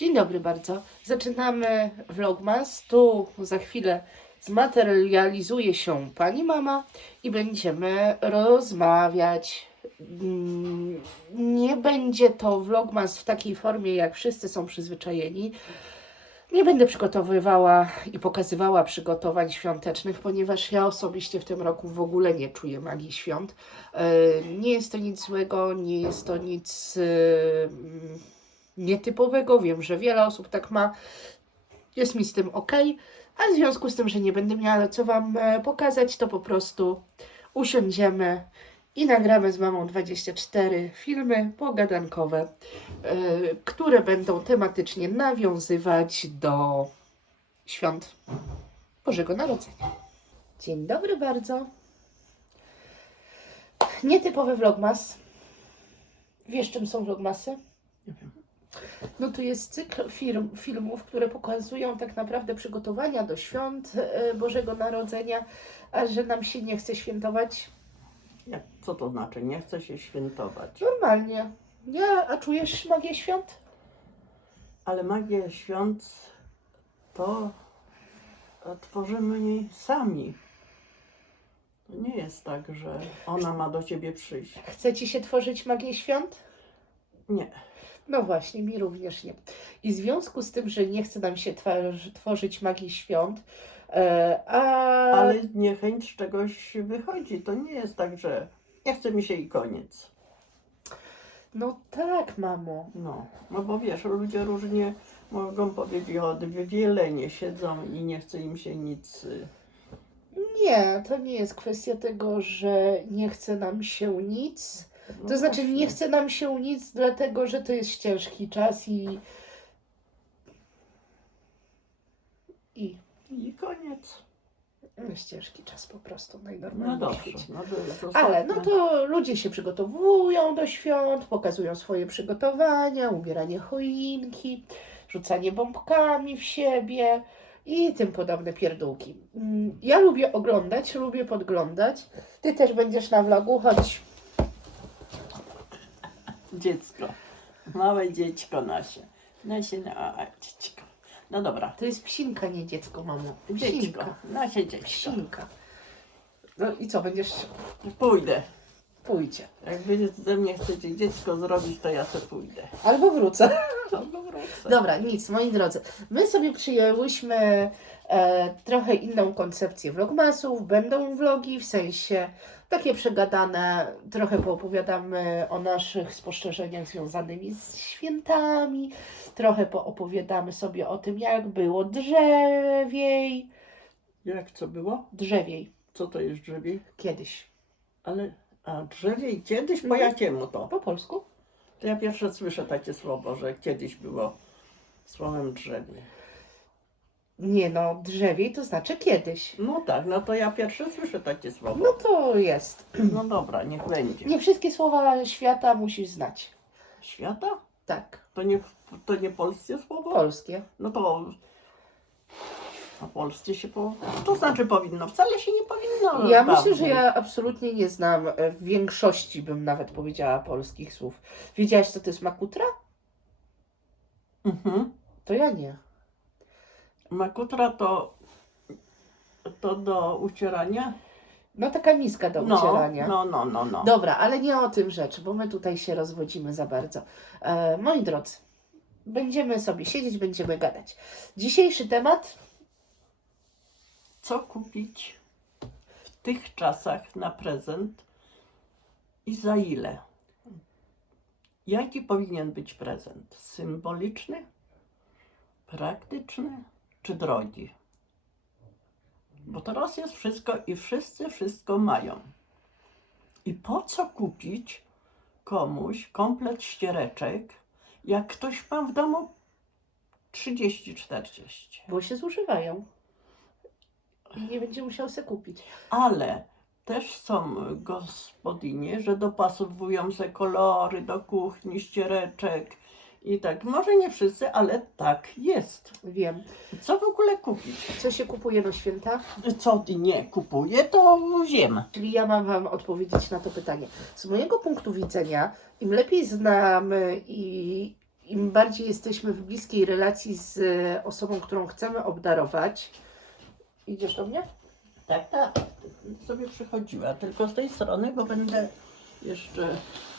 Dzień dobry bardzo. Zaczynamy vlogmas. Tu za chwilę zmaterializuje się pani mama i będziemy rozmawiać. Mm, Nie będzie to vlogmas w takiej formie, jak wszyscy są przyzwyczajeni. Nie będę przygotowywała i pokazywała przygotowań świątecznych, ponieważ ja osobiście w tym roku w ogóle nie czuję magii świąt. E, Nie jest to nic złego, nie jest to nic e, nietypowego. Wiem, że wiele osób tak ma. Jest mi z tym ok, a w związku z tym, że nie będę miała co Wam e, pokazać, to po prostu usiądziemy i nagramy z mamą 24 filmy pogadankowe, e, które będą tematycznie nawiązywać do świąt Bożego Narodzenia. Dzień dobry bardzo. Nietypowy vlogmas. Wiesz, czym są vlogmasy? No to jest cykl firm, filmów, które pokazują tak naprawdę przygotowania do świąt e, Bożego Narodzenia, a że nam się nie chce świętować Jak, co to znaczy? Nie chce się świętować. normalnie. Nie, a czujesz magię świąt? Ale magię świąt to e, tworzymy jej sami. To nie jest tak, że ona ma do ciebie przyjść. Chce ci się tworzyć magię świąt? Nie. No właśnie, mi również nie. I w związku z tym, że nie chce nam się tworzyć magii świąt, e, a Ale niechęć z czegoś wychodzi. To nie jest tak, że nie chce mi się i koniec. no tak, mamo. No, no bo wiesz, ludzie różnie mogą powiedzieć, o wiele nie siedzą i nie chce im się nic. y, Nie, to nie jest kwestia tego, że nie chce nam się nic. No To znaczy, nie chce nam się nic, dlatego że to jest ciężki czas i. I. I koniec. Jest ciężki czas po prostu, No najnormalniej w dobrze. No Ale no to ludzie się przygotowują do świąt, pokazują swoje przygotowania, ubieranie choinki, rzucanie bombkami w siebie i tym podobne pierdółki. Mm, Ja lubię oglądać, lubię podglądać. Ty też będziesz na vlogu, chodź. Dziecko. Małe dziecko nasze. Nasie, no, a, dziecko. No dobra. To jest psinka, nie dziecko, mamo. Dziecko. Psinka. Nasie dziecko. Psinka. No i co, będziesz... Pójdę. Pójdzie. Jak wy ze mnie chcecie dziecko zrobić, to ja se pójdę. Albo wrócę. Albo wrócę. Dobra, nic, moi drodzy. My sobie przyjęłyśmy e, trochę inną koncepcję vlogmasów. Będą vlogi, w sensie takie przegadane, trochę poopowiadamy o naszych spostrzeżeniach związanymi z świętami, trochę poopowiadamy sobie o tym, jak było drzewiej. Jak co było? Drzewiej, Co to jest drzewie? kiedyś. Ale, a drzewie i kiedyś? Po Mhm. jakiemu to? Po polsku? To ja pierwsze słyszę takie słowo, że kiedyś było słowem drzewie. Nie no, drzewiej to znaczy kiedyś. No tak, no to ja pierwsze słyszę takie słowo. No to jest. No dobra, niech będzie. Nie wszystkie słowa świata musisz znać. Świata? Tak, To nie, to nie polskie słowo? polskie. No to a polskie się po... To znaczy powinno, wcale się nie powinno. Ja myślę, że dawniej. ja absolutnie nie znam e, w większości, bym nawet powiedziała, polskich słów. Wiedziałaś, co to jest makutra? Mhm. To ja nie. Makutra to, to do ucierania? No taka miska do No, ucierania. no, no, no, no. Dobra, ale nie o tym rzecz, bo my tutaj się rozwodzimy za bardzo. E, moi drodzy, będziemy sobie siedzieć, będziemy gadać. Dzisiejszy temat Co kupić w tych czasach na prezent i za ile? Jaki powinien być prezent? Symboliczny, praktyczny czy drogi? Bo teraz jest wszystko i wszyscy wszystko mają. I po co kupić komuś komplet ściereczek, jak ktoś ma w domu 30-40? bo się zużywają. I nie będzie musiał se kupić. Ale też są gospodynie, że dopasowują se kolory do kuchni, ściereczek i tak. Może nie wszyscy, ale tak jest. Wiem. Co w ogóle kupić? Co się kupuje na święta? Co nie kupuję, to wiem. Czyli ja mam Wam odpowiedzieć na to pytanie. Z mojego punktu widzenia, im lepiej znamy i im bardziej jesteśmy w bliskiej relacji z osobą, którą chcemy obdarować. Idziesz do mnie? Tak, tak. Sobie przychodziła, tylko z tej strony, bo będę jeszcze.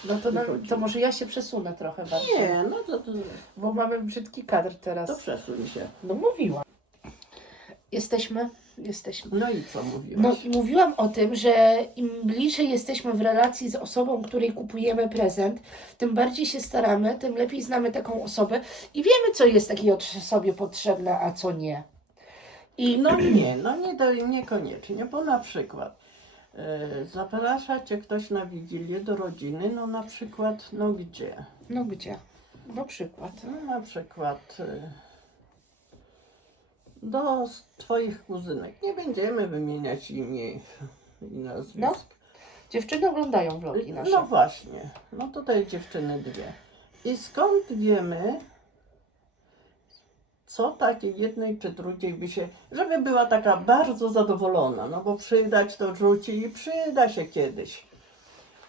No to, na, to może ja się przesunę trochę bardziej. Nie, no to, to, Bo mamy brzydki kadr teraz. to przesuń się. No mówiłam. Jesteśmy, jesteśmy. No i co mówiłaś? No i mówiłam o tym, że im bliżej jesteśmy w relacji z osobą, której kupujemy prezent, tym bardziej się staramy, tym lepiej znamy taką osobę i wiemy, co jest takiej osobie potrzebne, a co nie. I No nie, no nie do, niekoniecznie, bo na przykład zaprasza cię ktoś na wigilię do rodziny, no na przykład, no gdzie? no gdzie? Na przykład. No na przykład e, do twoich kuzynek. Nie będziemy wymieniać imię i nazwisk. No, Dziewczyny oglądają vlogi nasze. No właśnie, no tutaj dziewczyny dwie. I skąd wiemy, co takiej jednej czy drugiej by się, żeby była taka bardzo zadowolona, no bo przydać to rzuci i przyda się kiedyś.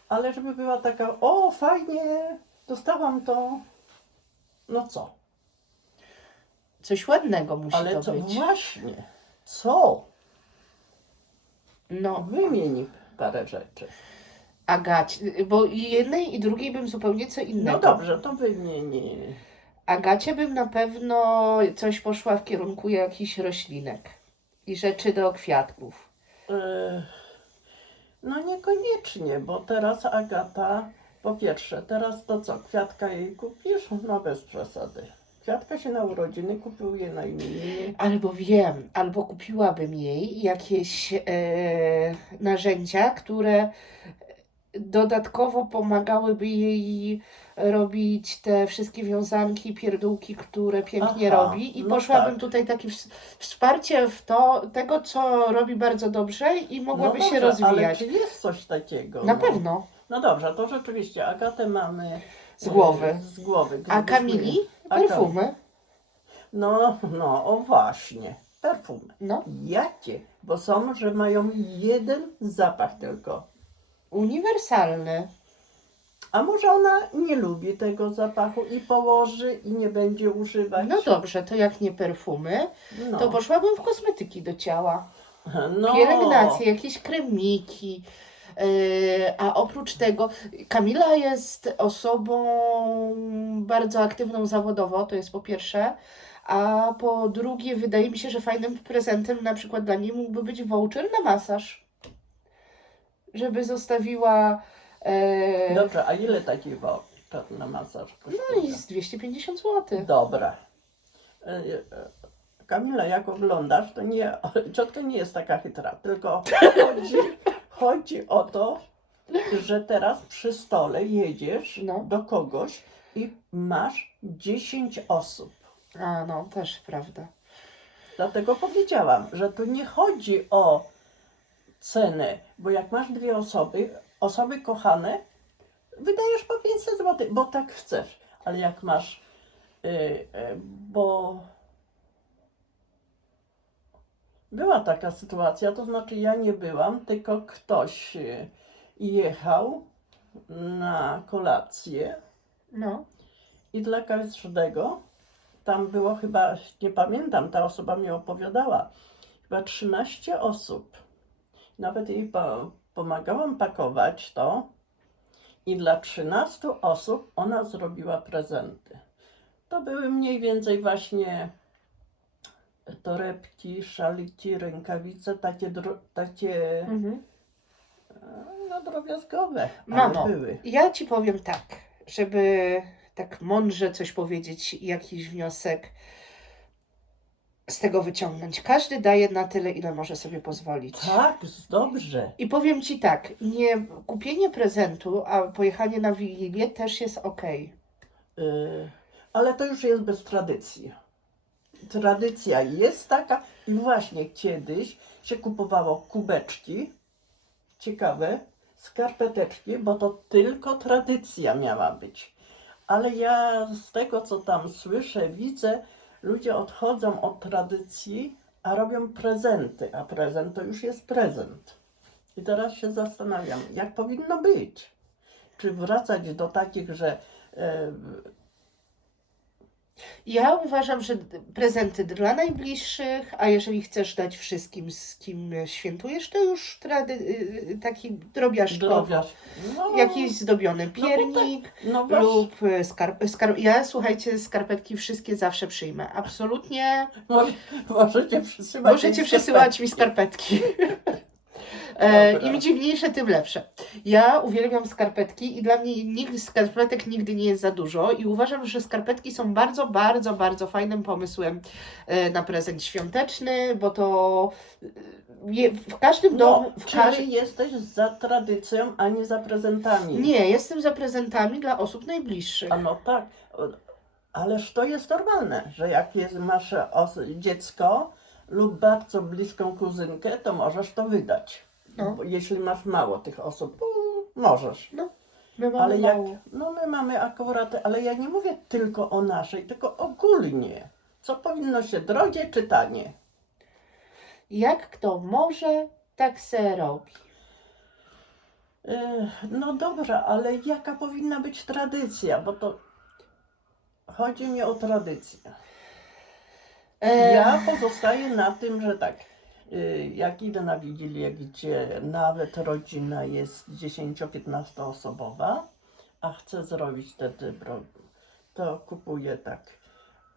Ale żeby była taka, o fajnie, dostałam to, no co? Coś ładnego musi Ale to co być. właśnie, co? No, Wymień parę rzeczy. Agać, bo jednej i drugiej bym zupełnie co innego. No dobrze, to wymień. Agacie bym na pewno coś poszła w kierunku jakichś roślinek i rzeczy do kwiatków. E, No niekoniecznie, bo teraz Agata, po pierwsze, teraz to co, kwiatka jej kupisz? No bez przesady. Kwiatka się na urodziny kupuje na imieniu. Albo wiem, albo kupiłabym jej jakieś e, narzędzia, które dodatkowo pomagałyby jej robić te wszystkie wiązanki, pierdółki, które pięknie Aha, robi i no poszłabym tak. tutaj takie ws- wsparcie w to, tego co robi bardzo dobrze i mogłaby no się dobrze, Ale rozwijać. czy jest coś takiego? Na no? pewno, No dobrze, to rzeczywiście Agatę mamy z e, głowy. Z głowy. A Kamili? Perfumy. No, no, o właśnie, perfumy. No, Jakie? Bo są, że mają jeden zapach tylko. uniwersalny. A może ona nie lubi tego zapachu i położy i nie będzie używać? No dobrze, to jak nie perfumy, No. to poszłabym w kosmetyki do ciała. no. Pielęgnacje, jakieś kremiki. Yy, a oprócz tego, Kamila jest osobą bardzo aktywną zawodowo, to jest po pierwsze. A po drugie, wydaje mi się, że fajnym prezentem na przykład dla niej mógłby być voucher na masaż. Żeby zostawiła. Yy, Dobrze, a ile taki na masaż no kosztuje? i z 250 zł. Dobra. E, e, Kamila, jak oglądasz, to nie, ciotka nie jest taka chytra, tylko chodzi, chodzi o to, że teraz przy stole jedziesz No. do kogoś i masz 10 osób. A no, też prawda. Dlatego powiedziałam, że tu nie chodzi o cenę, bo jak masz dwie osoby, osoby kochane, wydajesz po 500 zł, bo tak chcesz. Ale jak masz, y, y, bo była taka sytuacja, to znaczy ja nie byłam, tylko ktoś y, jechał na kolację No. i dla każdego tam było chyba, nie pamiętam, ta osoba mi opowiadała, chyba 13 osób. Nawet jej po, pomagałam pakować to i dla 13 osób ona zrobiła prezenty. To były mniej więcej właśnie torebki, szaliki, rękawice, takie, takie Mhm. no, drobiazgowe, Mamo, były. Ja ci powiem tak, żeby tak mądrze coś powiedzieć, jakiś wniosek z tego wyciągnąć. Każdy daje na tyle, ile może sobie pozwolić. Tak, dobrze. I powiem ci tak, nie kupienie prezentu, a pojechanie na wigilię też jest ok. Y, ale to już jest bez tradycji. Tradycja jest taka i właśnie kiedyś się kupowało kubeczki, ciekawe, skarpeteczki, bo to tylko tradycja miała być. Ale ja z tego, co tam słyszę, widzę, ludzie odchodzą od tradycji, a robią prezenty, a prezent to już jest prezent. I teraz się zastanawiam, jak powinno być. Czy wracać do takich, że e, Ja uważam, że prezenty dla najbliższych, a jeżeli chcesz dać wszystkim, z kim świętujesz, to już trady, y, taki drobiażkowo. Drobiazg. No, Jakiś zdobiony bo tak, piernik no właśnie, lub y, skarp, skarp... Ja, słuchajcie, skarpetki wszystkie zawsze przyjmę. Absolutnie może, możecie przysyłać Możecie mi przesyłać mi skarpetki. E. Im dziwniejsze, tym lepsze. Ja uwielbiam skarpetki i dla mnie nigdy skarpetek nigdy nie jest za dużo i uważam, że skarpetki są bardzo, bardzo, bardzo fajnym pomysłem e, na prezent świąteczny, bo to e, je, w każdym domu, No, w czyli każdym... jesteś za tradycją, a nie za prezentami. Nie, jestem za prezentami dla osób najbliższych. A no tak, ależ to jest normalne, że jak jest, masz dziecko lub bardzo bliską kuzynkę, to możesz to wydać. No. Bo jeśli masz mało tych osób, możesz. My mamy Ale jak, mało. no my mamy akurat, ale ja nie mówię tylko o naszej, tylko ogólnie. Co powinno się drogie czy tanie? Jak kto może, tak se robi. Ech, No dobrze, ale jaka powinna być tradycja? Bo to chodzi mi o tradycję. E, Ja pozostaję na tym, że tak, jak idę na Wigilię, gdzie nawet rodzina jest 10-15 osobowa, a chcę zrobić wtedy, bro- to kupuję tak.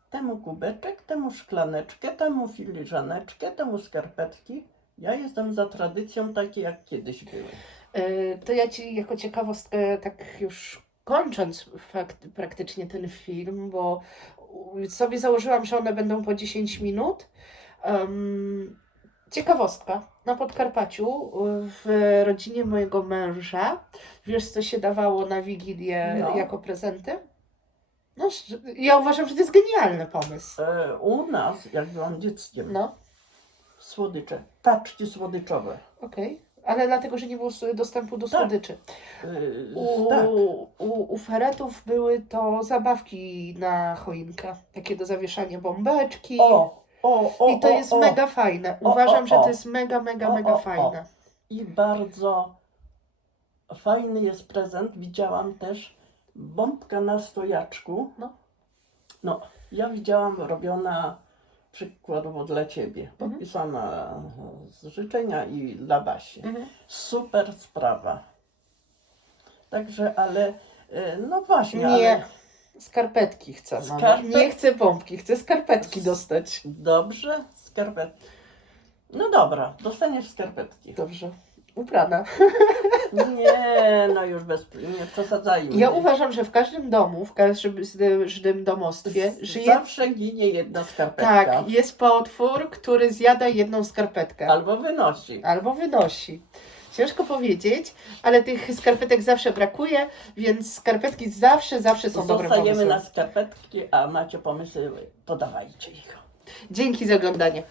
Temu kubeczek, temu szklaneczkę, temu filiżaneczkę, temu skarpetki. Ja jestem za tradycją takie, jak kiedyś były. E, To ja ci jako ciekawostkę, tak już kończąc fakt, praktycznie ten film, bo sobie założyłam, że one będą po 10 minut. Em, ciekawostka. Na Podkarpaciu w rodzinie mojego męża, wiesz co się dawało na Wigilię No. jako prezenty? No, ja uważam, że to jest genialny pomysł. E, u nas, jak byłam dzieckiem, No, słodycze, taczki słodyczowe. okej. Ale dlatego, że nie było dostępu do Tak. słodyczy. Y, U, tak. u, u feretów były to zabawki na choinkę, takie do zawieszania bombeczki. O, o, o, I to o, jest o. mega fajne. O, Uważam, o, że o. to jest mega, mega, O, mega o, o. fajne. I bardzo fajny jest prezent. Widziałam też bombka na stojaczku. No. No, ja widziałam robiona przykładowo dla Ciebie. Mhm. Podpisana z życzenia i dla Basi. Mhm. Super sprawa. Także, ale e, no właśnie, Nie, ale skarpetki chcę. mama. Skarpet- Nie chcę bombki, chcę skarpetki dostać. dobrze, skarpetki. No dobra, dostaniesz skarpetki. Dobrze. Ubrana. Nie, no już bez, nie przesadzajmy. Ja uważam, że w każdym domu, w każdym każdym domostwie żyje. Zawsze ginie jedna skarpetka. Tak, jest potwór, który zjada jedną skarpetkę. Albo wynosi. albo wynosi. Ciężko powiedzieć, ale tych skarpetek zawsze brakuje, więc skarpetki zawsze, zawsze są dobrym Zostajemy pomysłem. na skarpetki, a macie pomysły, to dawajcie ich. Dzięki za oglądanie.